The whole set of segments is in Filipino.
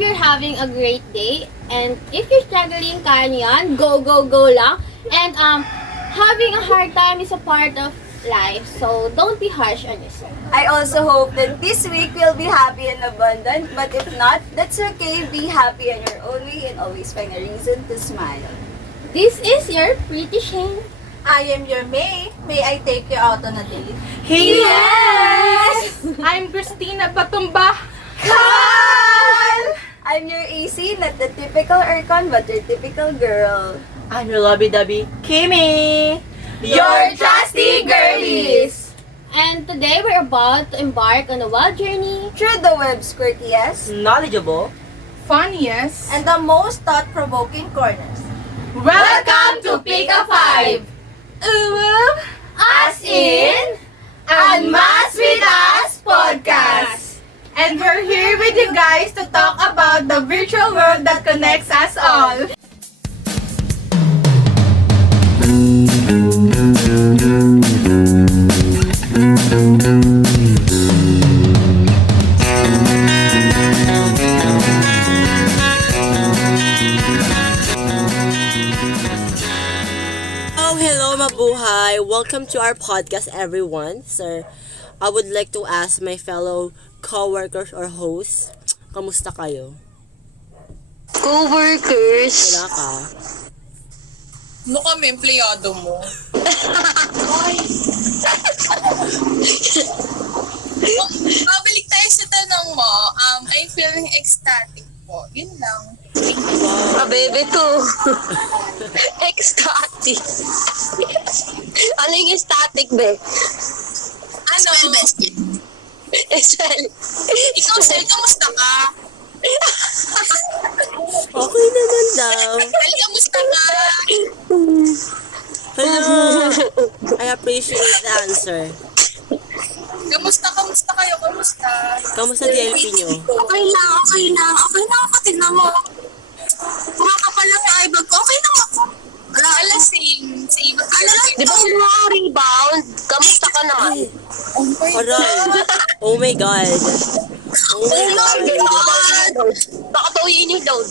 you're having a great day. And if you're struggling, kaya niyo yan. Go, go, go lang. And having a hard time is a part of life. So don't be harsh on yourself. I also hope that this week we'll be happy and abundant. But if not, that's okay. Be happy in your own way and always find a reason to smile. This is your Pretty Shane. I am your May. May I take you out on a date? Yes! I'm Christina Batumba. I'm your AC, not the typical Ercon, but your typical girl. I'm your lovey-dovey Kimmy! Your trusty girlies! And today we're about to embark on a wild journey. Through the web's quirkiest Knowledgeable. Funniest. And the most thought-provoking corners. Welcome to Pick a Five! As in, Unmasked with Us Podcast! And we're here with you guys to talk about the virtual world that connects us all. Hello mabuhay! Welcome to our podcast everyone. Sir, I would like to ask my fellow co-workers or hosts, kamusta kayo? Co-workers. Wala ka? Ano kami, empleyado mo? Babalik tayo sa tanong mo. I'm feeling ecstatic po. Yun lang. Bebe to. Ecstatic. Ano yung static, be? Ano? Bestie. Excel. Ikaw, sir, kamusta ka? Okay naman daw. Sir, kamusta ka? Hello! I appreciate the answer. Kamusta kayo? Kamusta? Kamusta DLP nyo? Okay lang. Ako, tingnan mo. Kumakapal lang yung eyebag ko. Okay lang ako. Ala, same. Di ba yung mga rebound? Kamusta ka naman? Aray! Oh my God! Oh my God! Baka tawin yung down.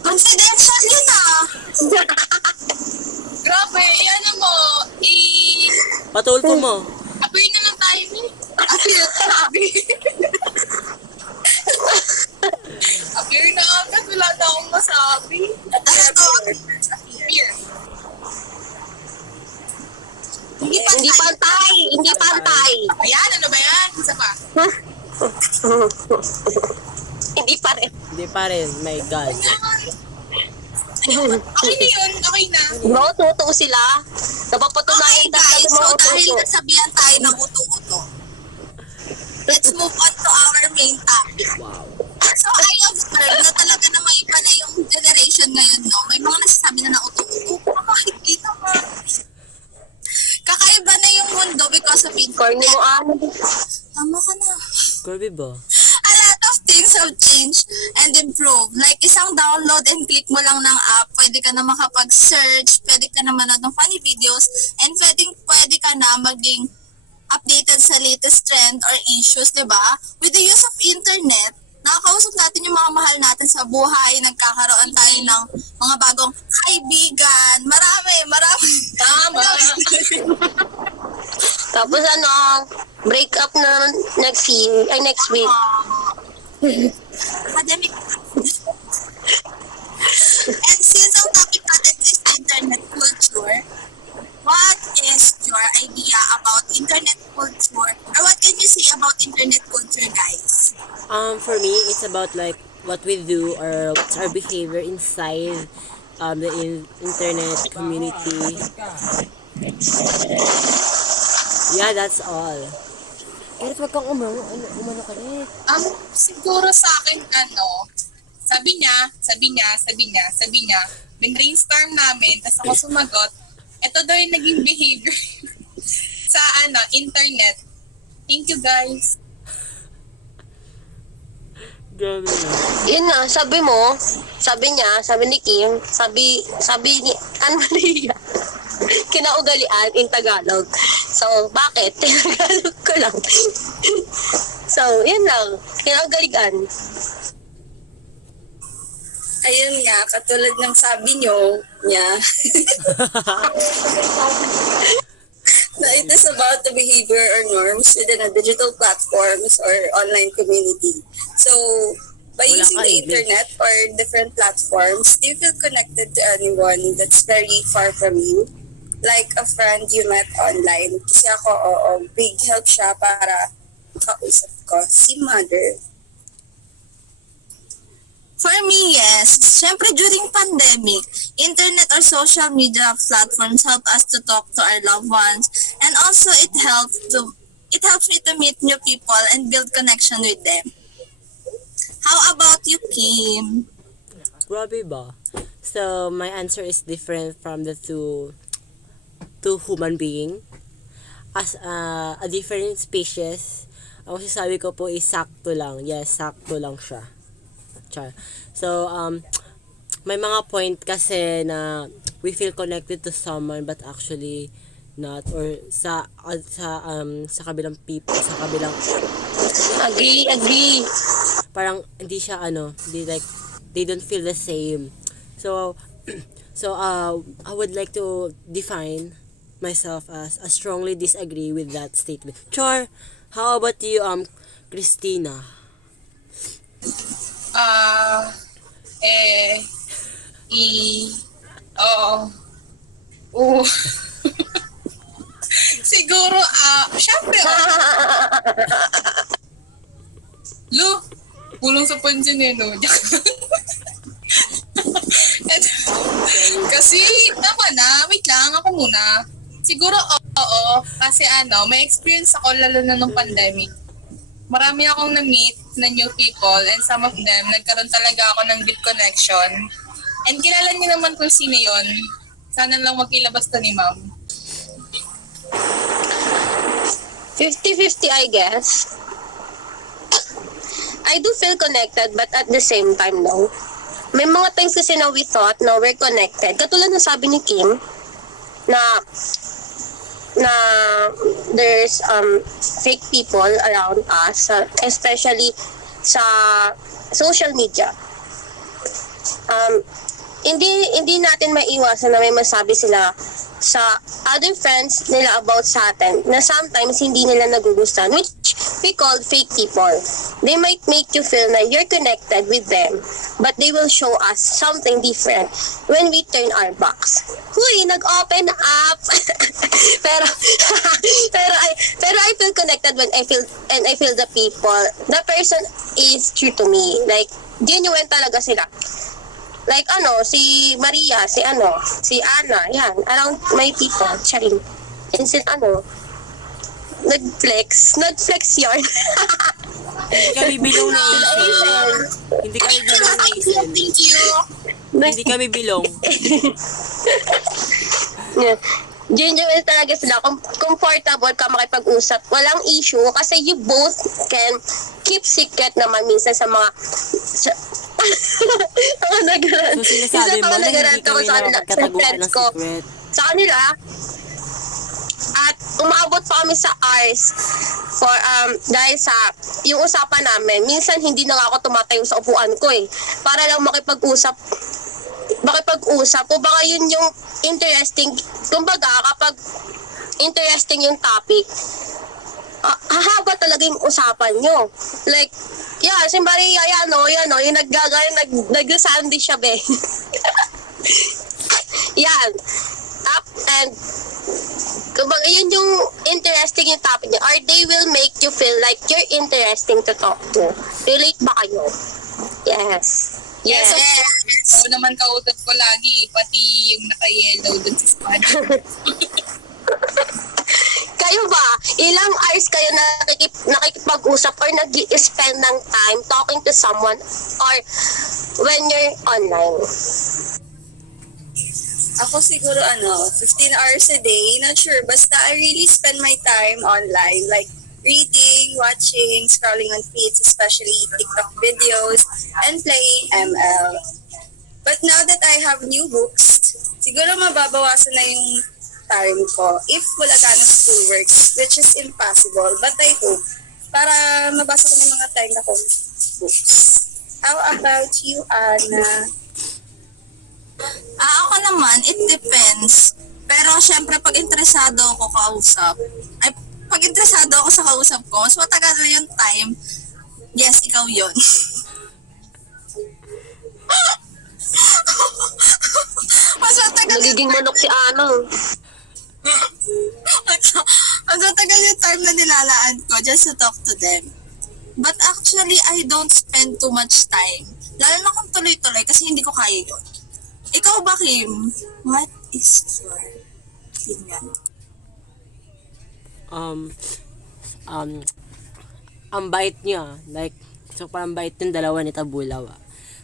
Confidential yun Grabe, ano mo, Patulpo mo. appear na lang tayo, eh. Appear na agad, wala na akong masabi. Appear. Hindi pantay. Ayan, ano ba yan? Isa pa. Hindi pa rin. Hindi pa rin. My God. Okay na yun, okay na. Bro, tuto sila. Napapatunayan Guys, so mga dahil uto-uto. nasabihan tayo ng uto-uto, let's move on to our main topic. Wow. So I observed na talaga namang iba na yung generation ngayon, no? May mga nasasabi na ng uto-uto. Hindi naman. Kakaiba na yung mundo because of Corny mo, internet. Tama ka na. Grabe ba? A lot of things have changed and improved. Like isang download and click mo lang ng app, pwede ka na makapag-search, pwede ka na manood ng funny videos, and pwede ka na maging updated sa latest trend or issues, di ba? With the use of internet, nakakausap natin yung mga mahal natin sa buhay, nagkakaroon tayo ng mga bagong kaibigan, marami. Tama. Tapos break up na next week. Academic. And since ang topic natin is internet culture, what is your idea about internet culture? Or what can you say about internet culture, guys? For me, it's about like what we do or what's our behavior inside the internet community. Yeah, that's all. Kahit wag kang umano ka rin. Siguro sa akin, sabi niya, bin-brainstorm namin, tapos ako sumagot, ito daw yung naging behavior sa internet. Thank you, guys. Grabe na. Yun na, sabi ni Kim, sabi ni Maria, kinaugalian in Tagalog. So, bakit? Tagalog ko lang. So, yun lang, kinaugalian. Ayun nga, katulad ng sabi niya, na it is about the behavior or norms within a digital platforms or online community. So, by Wala using ka, the English. internet or different platforms, do you feel connected to anyone that's very far from you? Like a friend you met online. Kasi ako, oo, big help siya para makausap ko si mother. For me, yes. Siyempre, during pandemic, internet or social media platforms help us to talk to our loved ones. And also, it helps me to meet new people and build connection with them. How about you, Kim? Grabe ba? So, my answer is different from the two human being. As a different species, ang masasabi ko po is sakto lang. Yes, sakto lang siya. Char. So, may mga point kasi na we feel connected to someone but actually not, or sa kabilang people, sa kabilang Agree. parang hindi siya they don't feel the same. So I would like to define myself as I strongly disagree with that statement. Char, how about you, Christina? Oo. Siguro, syempre, pulong sa pansin no? Kasi, wait lang, ako muna. Siguro, oo, kasi may experience ako lalo na nung pandemic. Marami akong na-meet na new people and some of them, nagkaroon talaga ako ng deep connection. And kilala niyo naman kung sino yun. Sana lang magkilabas to ni ma'am. 50-50, I guess. I do feel connected, but at the same time, no. May mga times kasi na we thought na we're connected. Katulad ng sabi ni Kim, na there's fake people around us, especially sa social media. Hindi natin maiwasan na may masabi sila sa other friends nila about sa atin na sometimes hindi nila nagugustuhan, which we call fake people. They might make you feel na you're connected with them, but they will show us something different when we turn our backs. Huy, nag-open up! pero I feel connected when I feel the people. The person is true to me. Like, genuine talaga sila. Like si Maria, si Ana, yan, around my people, charing. And nag-flex yarn. Hindi kami bilong na Hazel. Hindi kami bilong na Hazel. Thank you. Hindi kami bilong. Yeah. Genuine talaga sila. Comfortable ka makipag-usap. Walang issue kasi you both can keep secret naman minsan sa mga nagaran. So sinasabi mo na hindi kami nakapagkataguan ng ko. secret. Sa kanila, at umabot pa kami sa hours for dahil sa yung usapan namin. Minsan hindi na nga ako tumatayo sa upuan ko para lang makipag-usap. Kung baka yun yung interesting, kumbaga kapag interesting yung topic, hahaba talaga yung usapan nyo. Like, si Maria, yung nag-sandy siya, be. Yan. And, kumbaga, yun yung interesting yung topic niya. Or they will make you feel like you're interesting to talk to. Relate ba kayo? Yes. Yes. Oo naman kausap ko lagi, pati yung naka-yellow dun sa squad. Kayo ba? Ilang hours kayo nakikipag-usap or nag-spend ng time talking to someone or when you're online? Ako siguro 15 hours a day, not sure. Basta I really spend my time online, like reading, watching, scrolling on feeds, especially TikTok videos, and playing ML. But now that I have new books, siguro mababawasan na yung time ko if wala ganong schoolworks, which is impossible. But I hope, para mabasa ko ng mga time na kong books. How about you, Anna? Ako naman, it depends. Pero syempre, pag interesado ako pag interesado ako sa kausap ko, mas matagal na yung time, yes, ikaw yun. Mas matagal yung Nagiging manok si Ano. Mas matagal yung time na nilalaan ko just to talk to them. But actually, I don't spend too much time. Lalo na kung tuloy-tuloy kasi hindi ko kaya yun. Ikaw ba, Kim? What is your opinion? Ang bait niya, like, so parang bait yung dalawa ni Tabulaw.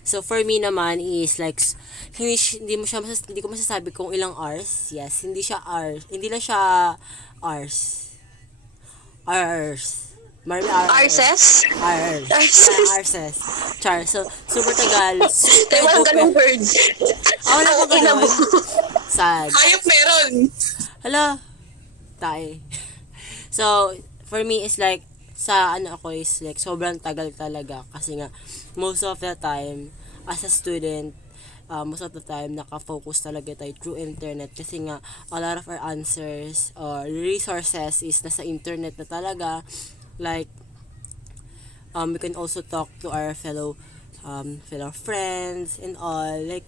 So for me naman is like hindi ko masasabi kung ilang hours. Yes, hindi siya hours. Hindi lang siya hours. Hours. Marami hours. Arses? Hours. Arses. Yeah, arses. Char. So, super tagal. May walang ganung word. Wala ko Ang ina mo. ganun. Sad. Hayop meron. Hala. Tay. So, for me is like, sa ano ako is like, sobrang tagal talaga. Kasi nga, most of the time, as a student, most of the time, nakafocus talaga tayo through internet. Kasi nga, a lot of our answers or resources is nasa internet na talaga. Like, we can also talk to our fellow friends and all. Like,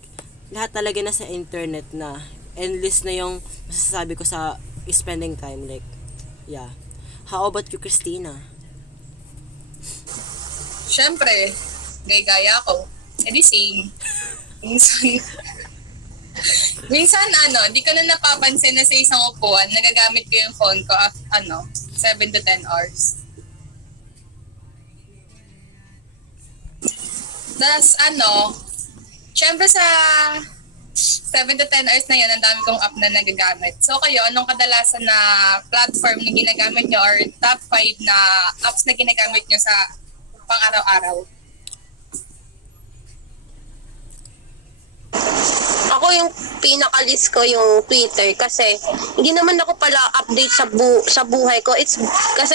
lahat talaga nasa internet na. Endless na yung masasabi ko sa spending time. Like, yeah. How about you, Christina? Siyempre, gaya ko. Edi same. Minsan, di ko na napapansin na sa isang upuan, nagagamit ko yung phone ko, 7 to 10 hours. Das, syempre sa 7 to 10 hours na yan, ang dami kong app na nagagamit. So kayo, anong kadalasan na platform na ginagamit nyo or top 5 na apps na ginagamit nyo sa pang-araw-araw? Ako yung pinaka-list ko yung Twitter kasi hindi naman ako pala update sa buhay ko. It's kasi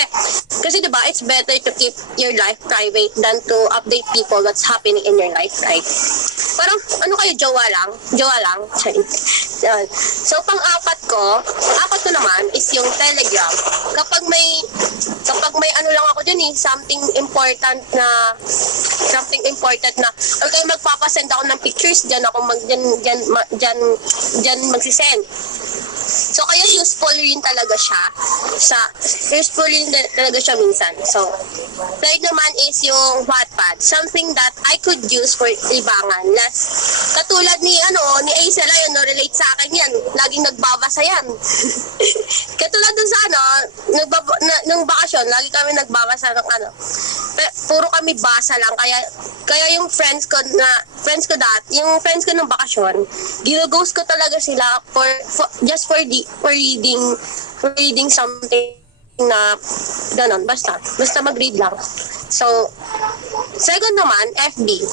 'di ba, it's better to keep your life private than to update people what's happening in your life, right? Parang kayo, jowa lang. Sorry. So pang-apat ko naman is yung Telegram. Kapag may ano lang ako dyan something important na okay, magpapasend ako ng pictures dyan ako dyan magsisend. So kaya useful rin talaga siya minsan. So third naman is yung Wattpad, something that I could use for libangan. Katulad ni Aisel, relate sa akin yan. Laging nagbabasa yan. Katulad dun sa nung bakasyon, lagi kami nagbabasa ng puro kami basa lang. Kaya yung friends ko nung bakasyon, ginughost ko talaga sila just for reading something na ganon, basta mag-read lang. So, second naman, FB.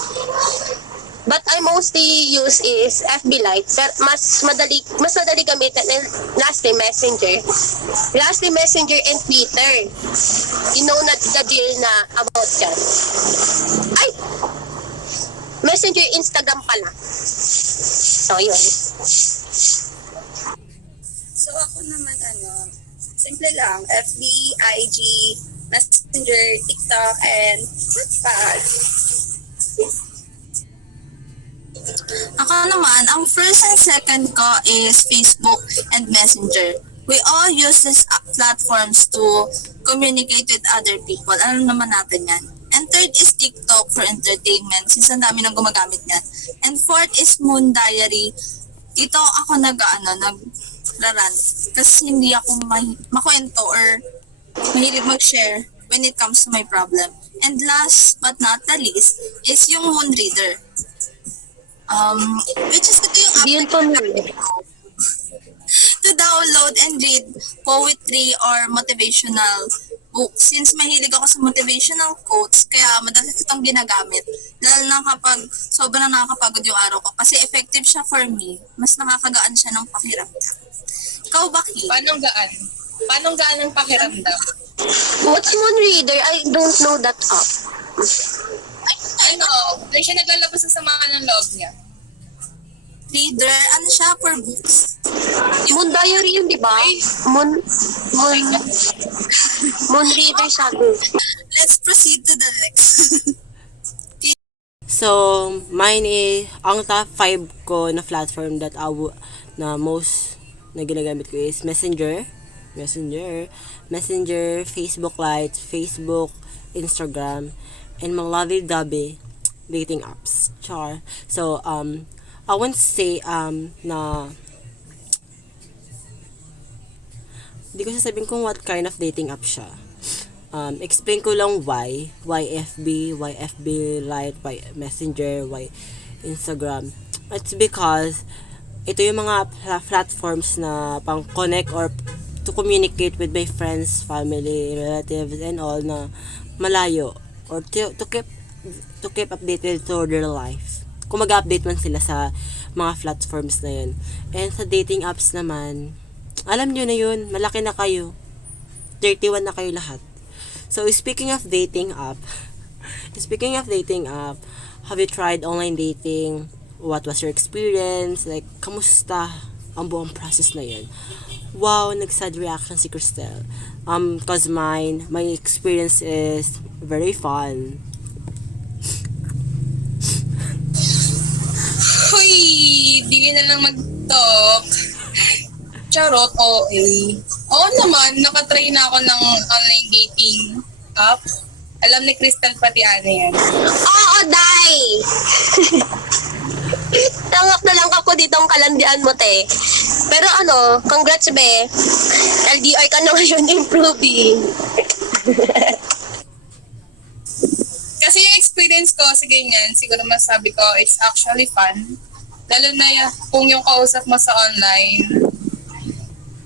But I mostly use is FB Lite. Pero mas madali gamitin lastly Messenger and Twitter. You know na the deal na about yan. Ay! Messenger, Instagram pala. So, yun. So ako naman simple lang, FB, IG, Messenger, TikTok, and Wattpad. Ako naman, ang first and second ko is Facebook and Messenger. We all use these platforms to communicate with other people. Alam naman natin yan. And third is TikTok for entertainment, since ang dami nang gumagamit niyan. And fourth is Moon Diary. Ito ako nagrarant kasi hindi ako makwento or mahilig mag-share when it comes to my problem. And last but not the least is yung Moon Reader. Which is ito yung app Hindi yun familiar. to download and read poetry or motivational books. Since mahilig ako sa motivational quotes, kaya madalas itong ginagamit. Lalo na kapag sobrang nakakapagod yung araw ko. Kasi effective siya for me. Mas nakakagaan siya ng pakiramdam. Ikaw ba, Ki? Paano gaan ang pakiramdam? What's Moon Reader? I don't know that app. Doon siya naglalabas ng sama ng loob niya. reader, ano siya, for books. Moon Diary yun, di ba? Moon Reader sabi. Let's proceed to the next. So, mine is, ang top 5 ko na platform that na most na ginagamit ko is Messenger, Facebook Lite, Facebook, Instagram, and mga lovey-dovey dating apps. Char. So, I won't say, na, di ko sasabihin kung what kind of dating app siya. Explain ko lang why FB Lite, why Messenger, why Instagram. It's because ito yung mga platforms na pang connect or to communicate with my friends, family, relatives, and all na malayo, or to keep updated to their life. Kung mag-update man sila sa mga platforms na yun. And sa dating apps naman, alam nyo na yun, malaki na kayo. 31 na kayo lahat. So, speaking of dating app, have you tried online dating? What was your experience? Like, kamusta ang buong process na yun? Wow, nag-sad reaction si Cristel. Cause my experience is very fun. Hoy, di na lang mag-talk. Charot, OA. Oo naman, nakatry na ako ng online dating app. Alam ni Crystal pati ano yan. Oo, Day! Tangak na lang ako dito ang kalandian mo, te. Pero congrats, be. LDR ka na ngayon, improving. Kasi yung experience ko sa ganyan, siguro masabi ko, it's actually fun. Lalo na kung yung kausap mo sa online,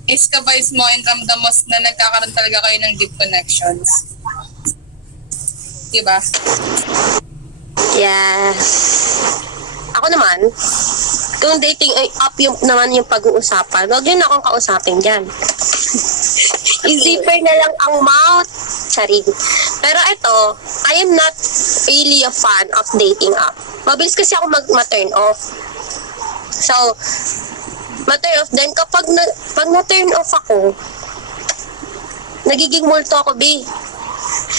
is ka-vibes mo and ramdam mo na nagkakaroon talaga kayo ng deep connections. Diba? Yeah. Ako naman, kung dating app naman yung pag-uusapan, huwag yun akong kausapin dyan. I-zipper na lang ang mouth. Charing. Pero ito, I am not really a fan of dating app. Mabilis kasi ako ma-turn off. So, ma-turn off din. Pag na-turn off ako, nagiging multo ako, be.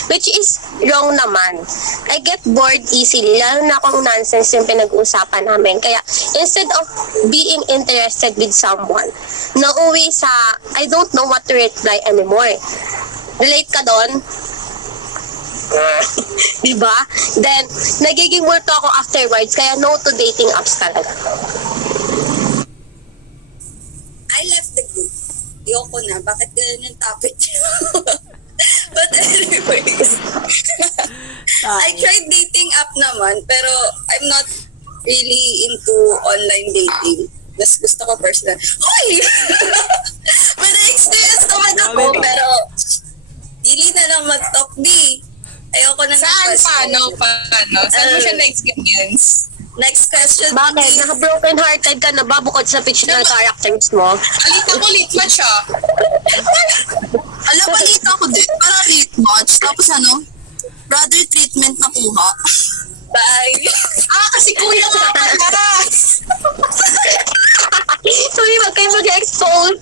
Which is wrong naman. I get bored easily, lalo na kung nonsense yung pinag-uusapan namin. Kaya, instead of being interested with someone, nauwi sa, I don't know what to reply anymore. Relate ka doon? Diba? Then, nagiging multo ako afterwards, kaya no to dating apps talaga. I left the group. Ayoko na. Bakit ganun yung topic? But anyways, I tried dating app naman, pero I'm not really into online dating. Mas gusto ko personal. Hoy! May na-experience naman ako, pero dili na lang mag-talk, B. Ayoko na Saan? ng Paano? Saan mo siya na-experience? Next question. Bakit? please. Naka-broken hearted ka na ba bukod sa fictional characters mo? Alita ko late match siya. Alam, balita ko din. Parang late match. Tapos brother treatment na kuha. Bye. Kasi kuya nga pala. Sorry, wag kayo mag-expose.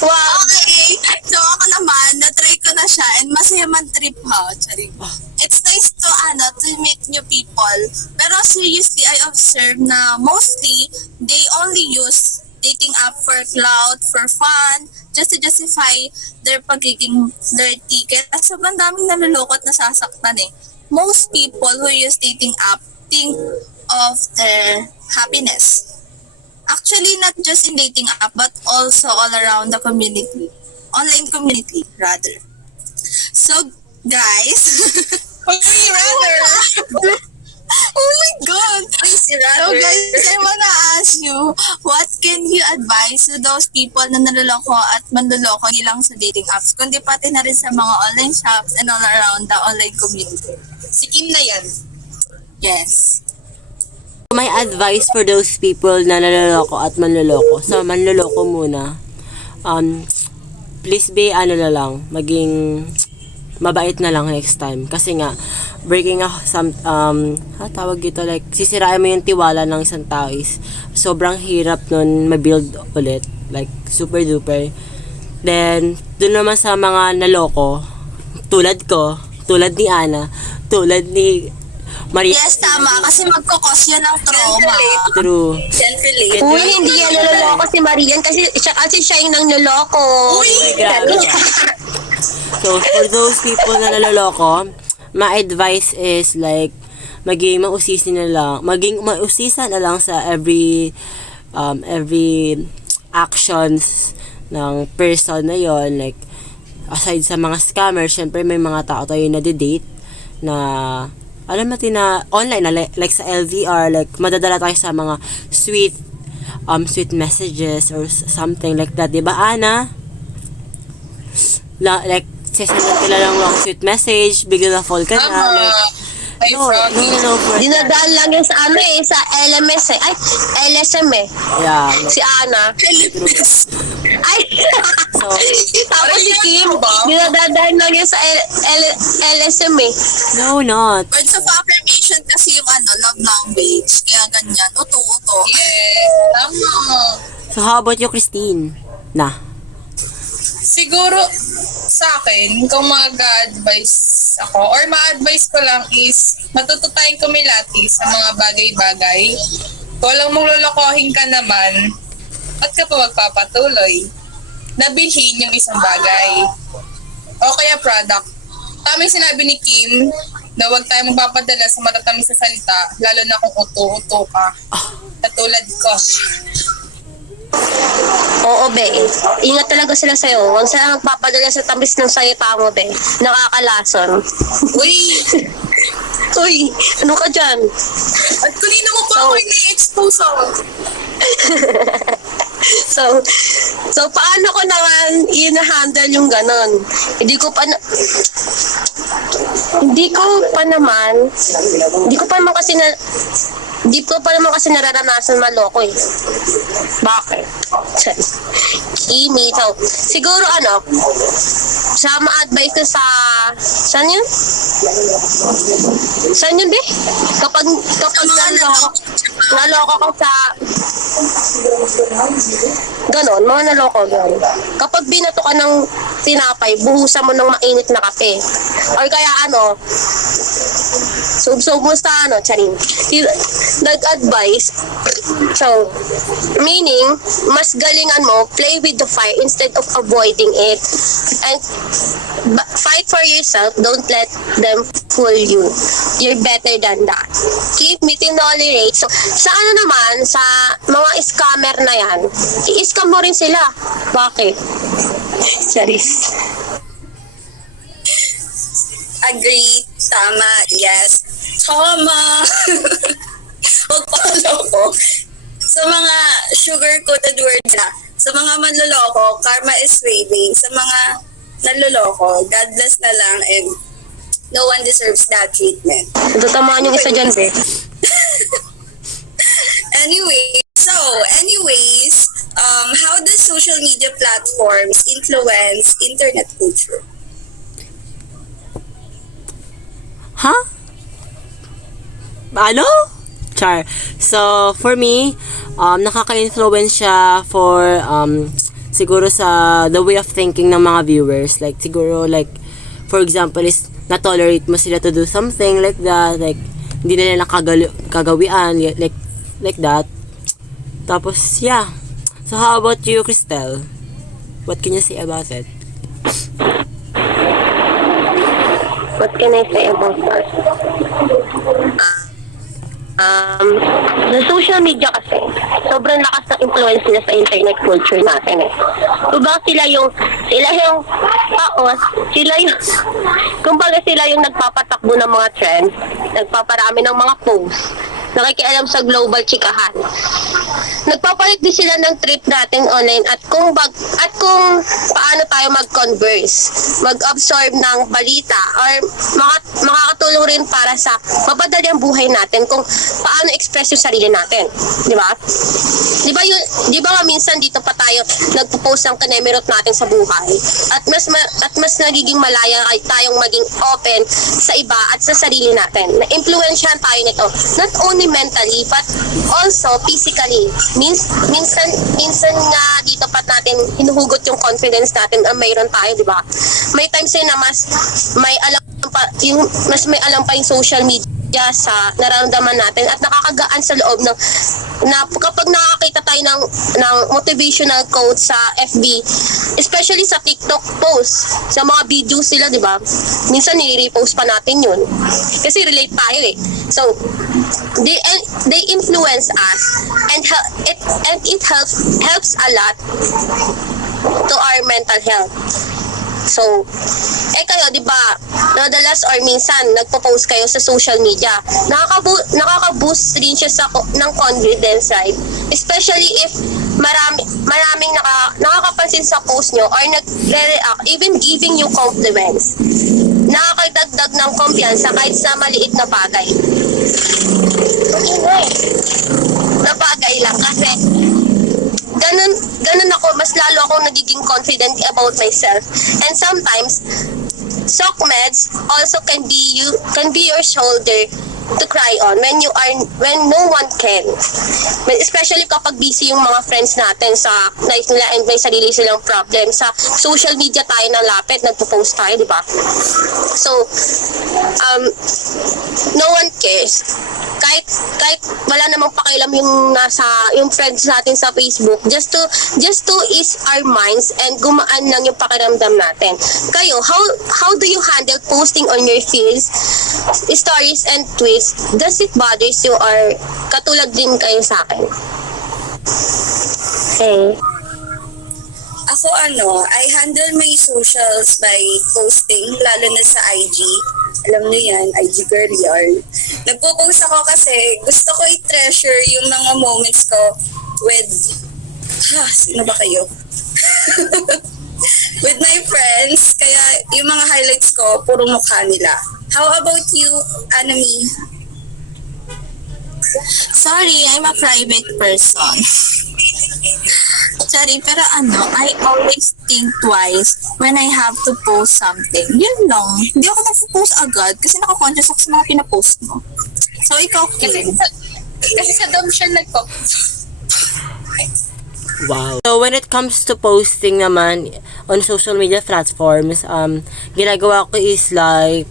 Wow. Okay. So ako naman, na-try ko na siya and masaya man trip ha. Charing. It's nice to meet new people. Pero seriously, I observe na mostly, they only use dating app for clout, for fun, just to justify their pagiging dirty. Kaya sobrang daming nalulukot na sasaktan eh. Most people who use dating app think of their happiness. Actually, not just in dating app, but also all around the community. Online community, rather. So, guys... Uy, rather. Oh my God! Please, So rather. guys, I wanna ask you, what can you advise to those people na naluloko at manluloko hindi lang sa dating apps, kundi pati na rin sa mga online shops and all around the online community? Si Kim na yan. Yes. My advice for those people na naloloko at manloloko. So, manloloko muna. Please be, maging mabait na lang next time. Kasi nga, breaking a tawag dito, like, sisirain mo yung tiwala ng isang tao is sobrang hirap nun mabuild ulit. Like, super duper. Then, dun naman sa mga naloko, tulad ko, tulad ni Ana, tulad ni Maria. Yes, tama. Kasi magkakos yun ng trauma. True. Can't relate. Uy, hindi yan naloloko si Marian kasi siya yung nang naloko. Uy, grabe ka. So, for those people na naloloko, my advice is like, maging mausisa na lang sa every actions ng person na yon. Like, aside sa mga scammers, syempre may mga tao tayo na date na alam natin na online na like sa LDR, like madadala tayo sa mga sweet messages or something like that, diba Ana? Like sesendan ka lang ng sweet message, bigla na fall ka na, like Ay, Froggy. Dinadaan lang yun sa sa LMS eh. Ay, LSM eh. Yeah, like, Si Ana. Ay, so, tapos si Kim, ba? dinadaan lang yun sa LSM eh. no, not. Words of affirmation kasi yung love language. Kaya ganyan. Uto-uto. Yes, tama. So, how about you, Christine? Na. Siguro, sa akin, kung mag-advise ako, or ma-advise ko lang is, matuto tayong kumilati sa mga bagay-bagay. Kung walang mong lolokohin ka naman, at ka pa magpapatuloy, nabilhin yung isang bagay. O kaya product. Tama yung sinabi ni Kim, na huwag tayo magpapadala sa matatamis sa salita, lalo na kung uto-uto ka. Katulad ko. Oo, be. Ingat talaga sila sa'yo. Huwag sila magpapadala sa tamis ng salita mo, be. Nakakalason. Uy! Uy, ano ka dyan? At kanina mo pa ako ini-expose ako. So, paano ko naman i-handle yung ganon? Hindi ko pa naman kasi nararanasan maloko eh. Bakit? Kimi. So, siguro sa ma-advise ko saan yun? Saan yun, be? Kapag naloko ka sa ganon, mga naloko ganon. Kapag binato ka ng tinapay, buhusan mo ng mainit na kape. Or kaya sub mo sa charing. Nag-advise. So, meaning, mas galingan mo, play with the fire instead of avoiding it. And fight for yourself, don't let them fool you. You're better than that. Keep meeting the holy rate. So, sa naman, sa mga scammer na yan, i-scam mo rin sila. Bakit? Charis. Agree. Tama. Yes. Tama. Magpaloko. Sa mga sugar-coated words na, sa mga manloloko, karma is waiting. Sa mga nanloloko, God bless na lang and no one deserves that treatment. Tatamaan yung isa dyan, be. Anyways, how does social media platforms influence internet culture? Huh? Ano? Char. So, for me, nakaka-influence siya for, siguro sa the way of thinking ng mga viewers. Like, siguro, like, for example, is na-tolerate mo sila to do something like that. Like, hindi nila nakagawian. Like that. Tapos, yeah. So, how about you, Cristel? What can you say about it? What can I say about that? The social media kasi, sobrang lakas ng influence nila sa internet culture natin eh. Diba sila yung Kumbaga sila yung nagpapatakbo ng mga trends, nagpaparami ng mga posts, nakikialam sa global chikahan. Nagpapalit din sila ng trip natin online at kung paano tayo mag-converse, mag-absorb ng balita or makakatulong rin para sa mapadali ang buhay natin kung paano express yung sarili natin, di ba? Di ba nga minsan dito pa tayo nagpo-post ng kanemerot natin sa buhay at mas nagiging malaya tayong maging open sa iba at sa sarili natin. Na-influensyahan tayo nito not only mentally but also physically. Minsan nga dito pa natin hinuhugot yung confidence natin na mayroon tayo, di ba? May times na mas may alam pa yung social media sa nararamdaman natin at nakakagaan sa loob na kapag nakakita tayo ng motivational quote sa FB, especially sa TikTok post, sa mga videos sila, di ba? Minsan nire-repost pa natin yun kasi relate tayo eh. So they influence us and it helps a lot to our mental health. So, kayo, di ba, madalas or minsan, nagpo-post kayo sa social media. Nakaka-boost rin siya ng confidence, right? Especially if maraming nakakapansin sa post nyo or nagre-react, even giving you compliments. Nakakadagdag ng kumpiyansa kahit sa maliit na bagay. Na bagay lang kasi ganun ako, mas lalo ako nagiging confident about myself. And sometimes, SOCMEDs also can be your shoulder to cry on when no one can. Especially kapag busy yung mga friends natin sa life nila and may sarili silang problem. Sa social media tayo nalapit, nagpo-post tayo, di ba? So, no one cares. Kahit wala namang pakialam yung friends natin sa Facebook, just to ease our minds and gumaan lang yung pakiramdam natin. Kayo, how do you handle posting on your feeds, stories and tweets? Does it bothers you or katulad din kayo sa akin? Okay. Ako I handle my socials by posting, lalo na sa IG. Alam niyo yan, IG girl yarn. Nagpo-post ako kasi gusto ko i-treasure yung mga moments ko with, sino ba kayo? With my friends, kaya yung mga highlights ko, puro mukha nila. How about you, Anami? Sorry, I'm a private person. Sorry, pero I always think twice when I have to post something. Yun lang. Hindi ako nag-post agad kasi naka-conscious ako sa mga pinapost mo. So, ikaw, Kim. Kasi sa dom siya Wow. So when it comes to posting naman on social media platforms, ginagawa ko is like,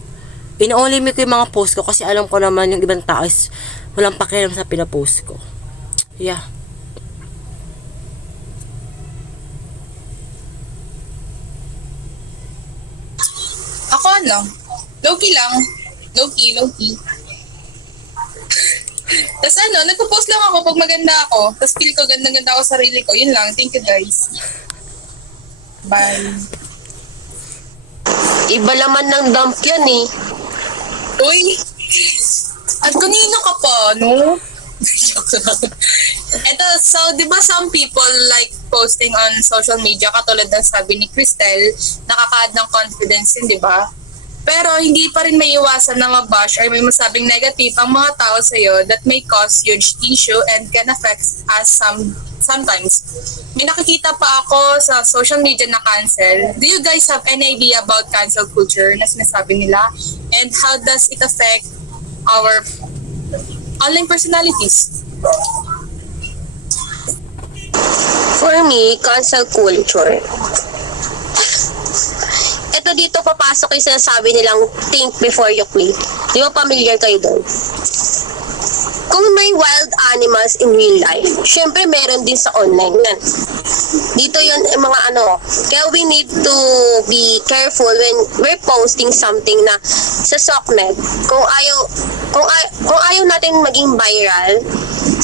in-limit ko yung mga post ko kasi alam ko naman yung ibang tao is walang pakialam sa pinapost ko. Yeah. Ako low-key lang. Low-key. Tapos nagpo-post lang ako pag maganda ako. Tapos feel ko ganda-ganda ako sa sarili ko. Yun lang. Thank you guys. Bye. Iba laman ng dump yan eh. Uy! At kanina ka pa, no? Ito, so, di ba some people like posting on social media, katulad ng sabi ni Cristel, nakaka-add ng confidence yun, di ba? Pero hindi pa rin may iwasan na mabash or may masabing negative ang mga tao sa'yo that may cause huge issue and can affect us sometimes. May nakikita pa ako sa social media na cancel. Do you guys have any idea about cancel culture na sinasabi nila? And how does it affect our online personalities? For me, cancel culture. Ito dito papasok yung sinasabi nilang think before you click. Di ba familiar kayo doon? Kung may wild animals in real life, syempre meron din sa online yan. Dito yun mga kaya we need to be careful when we're posting something na sa SOCMED. Kung ayaw natin maging viral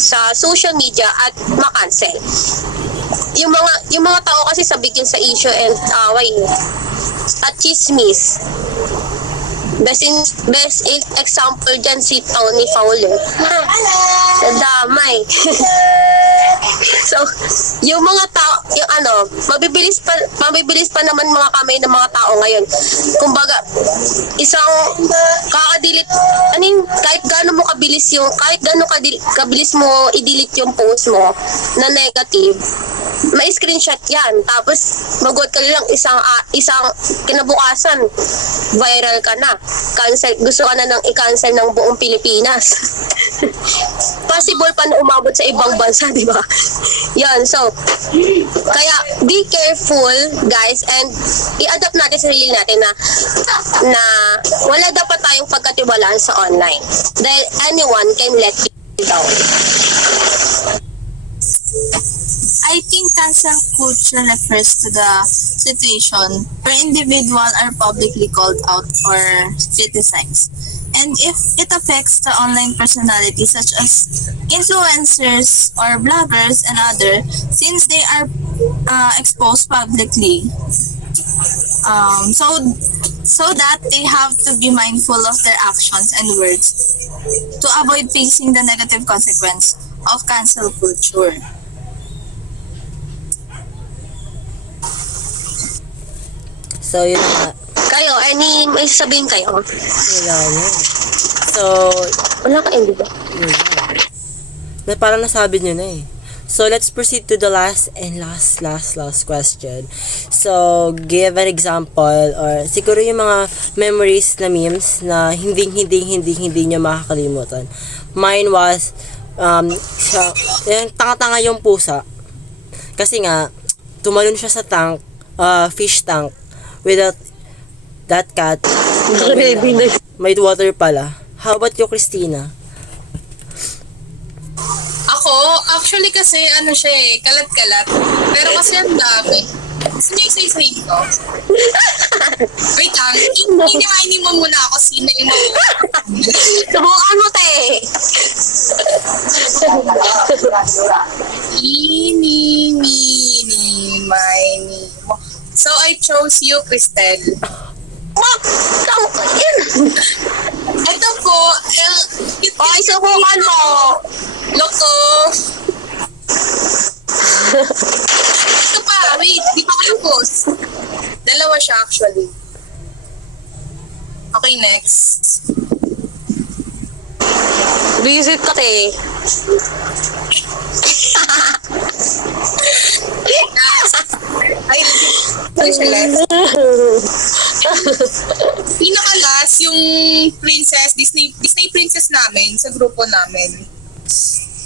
sa social media at ma-cancel. Yung mga tao kasi sabihin sa issue and away at chismis. Best example dyan si Tony Fowler. Nadamay. So, yung mga tao, yung mabibilis pa naman mga kamay ng mga tao ngayon. Kumbaga, isang kakadilit, kahit gaano mo kabilis mo i-delete yung post mo na negative, may screenshot yan. Tapos, magot ka lang isang kinabukasan, viral ka na. Gusto ka na nang i-cancel ng buong Pilipinas. Possible pa na umabot sa ibang bansa, di ba? Yan, so, kaya be careful, guys, and i-adapt natin sa sarili natin na wala dapat tayong pagkatiwalaan sa online. Dahil anyone can let you down. I think cancel culture refers to the situation where individuals are publicly called out or criticized. And if it affects the online personality such as influencers or bloggers and others, since they are exposed publicly, so that they have to be mindful of their actions and words to avoid facing the negative consequence of cancel culture. So, yun na. Kayo, may sasabihin kayo? Wala na. So, Wala ka, hindi ba? parang nasabi nyo na eh. So, let's proceed to the last question. So, give an example or siguro yung mga memories na memes na hindi nyo makakalimutan. Mine was, yung tanga-tanga yung pusa. Kasi nga, tumalon siya sa tank, fish tank, without that cat. May water pala. How about you, Christina? Ako, actually kasi siya kalat-kalat. Pero kasi ang dami. Sinay-say ko. Wait lang, ini mo muna ako sino yung Subukan mo, te! Ini, mini, mini. So, I chose you, Cristel. Ito po, Okay, subukan mo! Loko. Ito pa, wait, di pa ko tapos. Dalawa siya actually. Okay, next. Visit ka, te. Ay, Celeste. Pinaka-last yung princess, Disney princess namin sa grupo namin.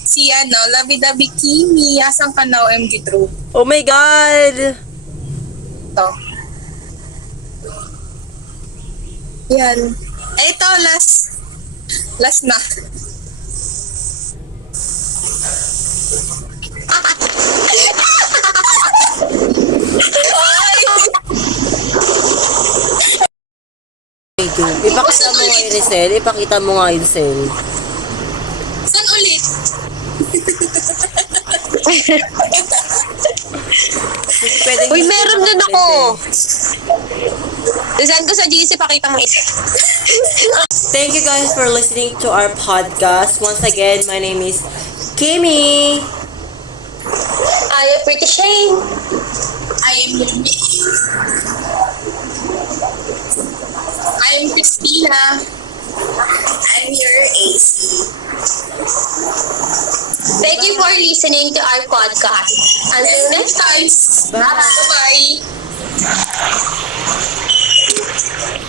Si Lovey-Dovey Kimi, asang ka na OMG True. Oh my God! Ito. Yan. Ito, last na. Ipakita mo nga yun, Sel. Ipakita mo nga yun, Sel. Saan ulit? Uy, meron din ako. Saan ko sa GC, pakita mo isa. Thank you guys for listening to our podcast. Once again, my name is Kimi. I am Pretty Shane. I am Yumi. I am Christina. I'm your AC. Thank you for listening to our podcast. Until next time. Bye. Bye.